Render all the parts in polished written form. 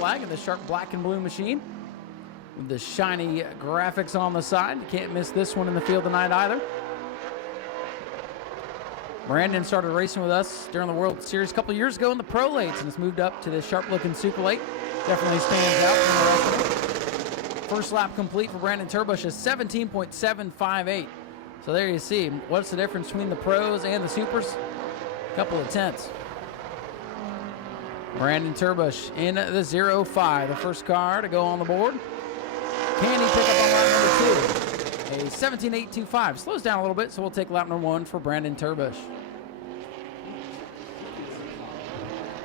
flag and the sharp black and blue machine with the shiny graphics on the side. You can't miss this one in the field tonight either. Brandon started racing with us during the World Series a couple years ago in the Pro Lates and has moved up to the sharp-looking Super Late. Definitely stands out from the rest of them. First lap complete for Brandon Turbush is 17.758. So there you see, what's the difference between the pros and the supers? A couple of tenths. Brandon Turbush in the 0-5, the first car to go on the board. Can he pick up on lap number 2? A 17.825. Slows down a little bit, so we'll take lap number 1 for Brandon Turbush.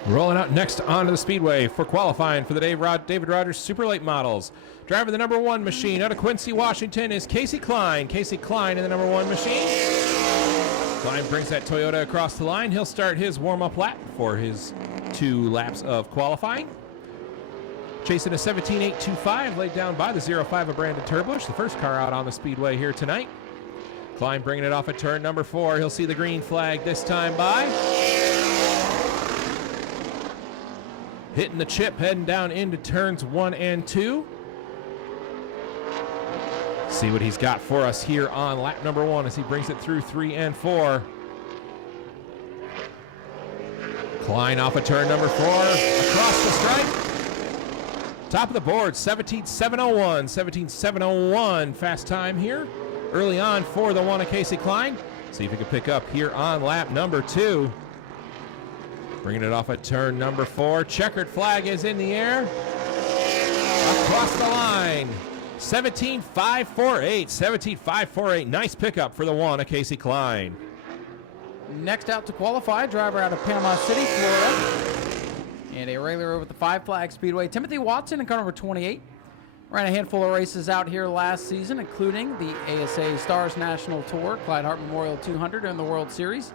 Rolling out next onto the speedway for qualifying for the David Rogers Super Late Models. Driving the number 1 machine out of Quincy, Washington is Casey Klein. Casey Klein in the number 1 machine. Klein brings that Toyota across the line. He'll start his warm-up lap for his 2 laps of qualifying. Chasing a 17.825 laid down by the 0-5 of Brandon Turbush, the first car out on the speedway here tonight. Klein bringing it off at turn number 4. He'll see the green flag this time by. Hitting the chip, heading down into turns 1 and 2. See what he's got for us here on lap number 1 as he brings it through 3 and 4. Klein off of turn number 4, across the stripe. Top of the board, 17.701. 17.701 fast time here early on for the one of Casey Klein. See if he can pick up here on lap number 2. Bringing it off at turn number 4. Checkered flag is in the air. Across the line. 17.548. 17.548. Nice pickup for the one of Casey Klein. Next out to qualify, driver out of Panama City, Florida. And a regular over at the 5 Flag Speedway, Timothy Watson in car number 28. Ran a handful of races out here last season, including the ASA Stars National Tour, Clyde Hart Memorial 200, and the World Series.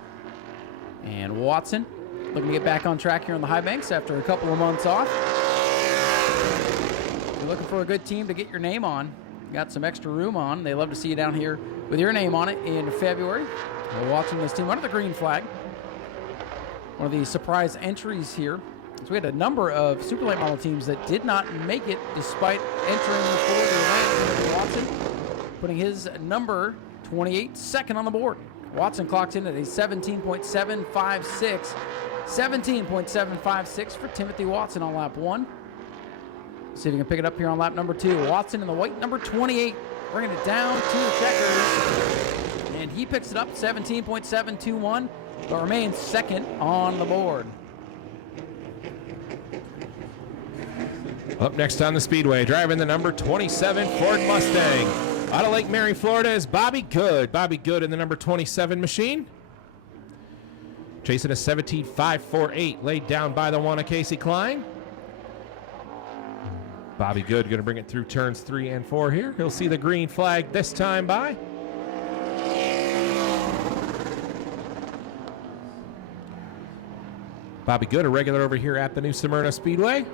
And Watson looking to get back on track here on the high banks after a couple of months off. If you're looking for a good team to get your name on, got some extra room on, they love to see you down here with your name on it in February. We're watching this team under the green flag. One of the surprise entries here. So we had a number of super late model teams that did not make it despite entering before the event. Watson putting his number 28 second on the board. Watson clocked in at a 17.756. 17.756 for Timothy Watson on lap 1. See if he can pick it up here on lap number 2. Watson in the white number 28, bringing it down to the checkers. And he picks it up, 17.721, but remains second on the board. Up next on the speedway, driving the number 27 Ford Mustang. Out of Lake Mary, Florida is Bobby Good. Bobby Good in the number 27 machine. Chasing a 17.548 laid down by the one of Casey Klein. Bobby Good going to bring it through turns 3 and 4 here. He'll see the green flag this time by. Bobby Good, a regular over here at the new Smyrna Speedway.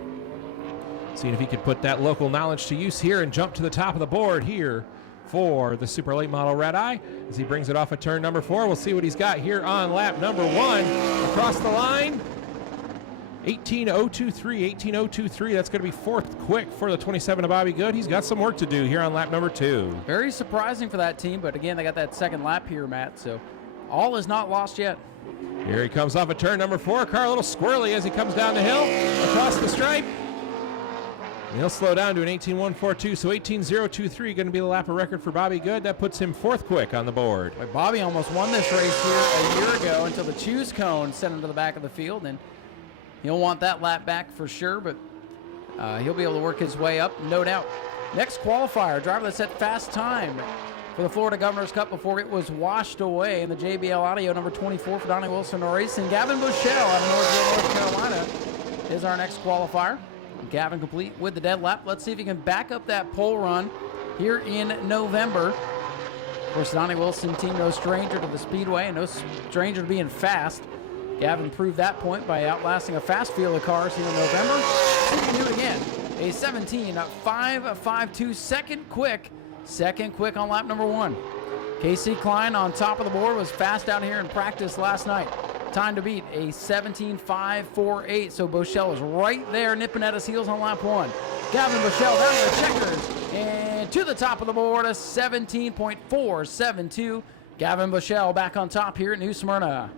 Seeing if he can put that local knowledge to use here and jump to the top of the board here for the Super Late Model Red Eye. As he brings it off at turn number 4, we'll see what he's got here on lap number 1. Across the line, 18.023, 18.023. That's going to be 4th quick for the 27 of Bobby Good. He's got some work to do here on lap number 2. Very surprising for that team, but again, they got that second lap here, Matt, so all is not lost yet. Here he comes off at turn number 4. Car a little squirrely as he comes down the hill, across the stripe. And he'll slow down to an 18.142, so 18.023 going to be the lap of record for Bobby Good. That puts him 4th quick on the board. But Bobby almost won this race here a year ago until the choose cone sent him to the back of the field, and he'll want that lap back for sure, but he'll be able to work his way up, no doubt. Next qualifier, driver that set fast time for the Florida Governor's Cup before it was washed away in the JBL Audio number 24 for Donnie Wilson Racing. Gavin Belle out of Northville, North Carolina is our next qualifier. Gavin complete with the dead lap. Let's see if he can back up that pole run here in November. Of course, Donnie Wilson team no stranger to the speedway and no stranger to being fast. Gavin proved that point by outlasting a fast field of cars here in November. See if he can do it again. A 17.552 second quick on lap number 1. Casey Klein on top of the board was fast out here in practice last night. Time to beat a 17.548. So Bochelle is right there nipping at his heels on lap 1. Gavin Bochelle down to the checkers and to the top of the board, a 17.472. Gavin Bochelle back on top here at New Smyrna.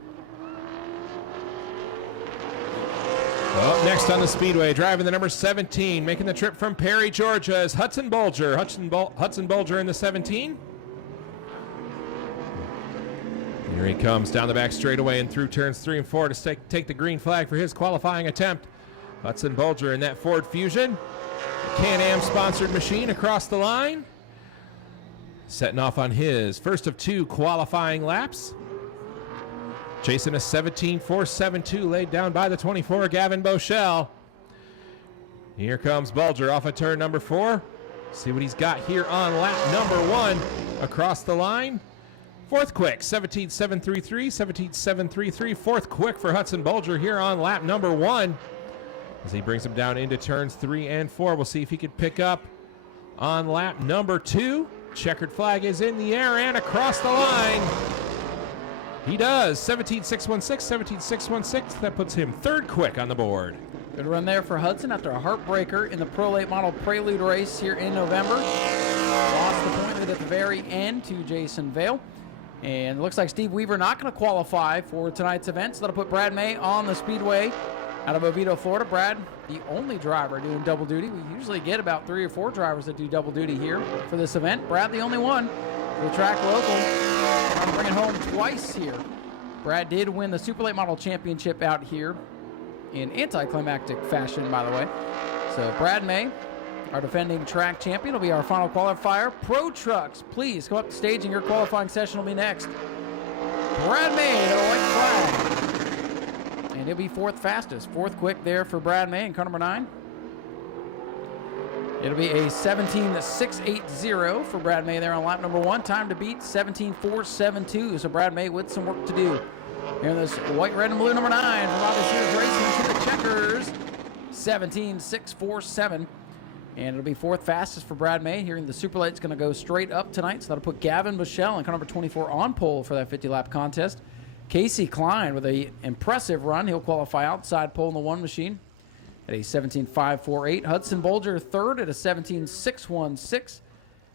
Up next on the Speedway, driving the number 17, making the trip from Perry, Georgia, is Hudson Buer. Hudson Buer in the 17. Here he comes down the back straightaway and through turns 3 and 4 to take the green flag for his qualifying attempt. Hudson Buer in that Ford Fusion. Can-Am sponsored machine across the line. Setting off on his first of 2 qualifying laps. Chasing a 17.472 laid down by the 24, Gavin Bochelle. Here comes Buer off of turn number 4. See what he's got here on lap number 1 across the line. Fourth quick, 17.733, 17.733. Fourth quick for Hudson Buer here on lap number 1. As he brings him down into turns 3 and 4. We'll see if he can pick up on lap number 2. Checkered flag is in the air and across the line. He does. 17.616, 17.616. That puts him 3rd quick on the board. Good run there for Hudson after a heartbreaker in the Pro Late Model Prelude race here in November. Lost the point at the very end to Jason Vale. And it looks like Steve Weaver not going to qualify for tonight's event, so that'll put Brad May on the Speedway out of Oviedo, Florida. Brad, the only driver doing double duty. We usually get about 3 or 4 drivers that do double duty here for this event. Brad, the only one. The track local, trying to bring it home twice here. Brad did win the Super Late Model Championship out here in anticlimactic fashion, by the way. So Brad May, our defending track champion, will be our final qualifier. Pro Trucks, please come up to stage and your qualifying session will be next. Brad May, the white flag. And he'll be 4th fastest. 4th quick there for Brad May in car number 9. It'll be a 17.680 for Brad May there on lap number 1. Time to beat 17.472. So Brad May with some work to do. Here in this white, red, and blue number 9 from Robert Sears Racing to the checkers. 17.647. And it'll be 4th fastest for Brad May. Here in the Super Late, it's going to go straight up tonight. So that'll put Gavin Bochelle in car number 24 on pole for that 50-lap contest. Casey Klein with an impressive run. He'll qualify outside pole in the 1 machine at a 17.548. Hudson Buer 3rd at a 17.616.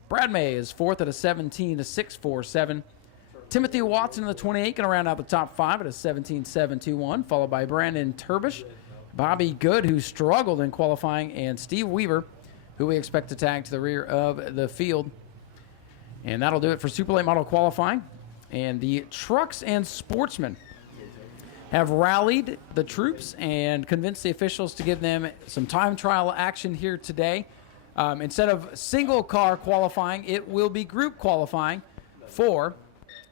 Brad May is 4th at a 17.647. Timothy Watson in the 28 going to round out the top 5 at a 17.721, followed by Brandon Turbush, Bobby Good, who struggled in qualifying, and Steve Weaver, who we expect to tag to the rear of the field. And that'll do it for Super Late Model qualifying. And the trucks and sportsmen have rallied the troops and convinced the officials to give them some time trial action here today. Instead of single car qualifying, it will be group qualifying for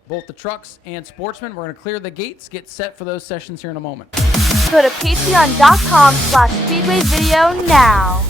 both the trucks and sportsmen. We're going to clear the gates, get set for those sessions here in a moment. Go to patreon.com/speedwayvideo now.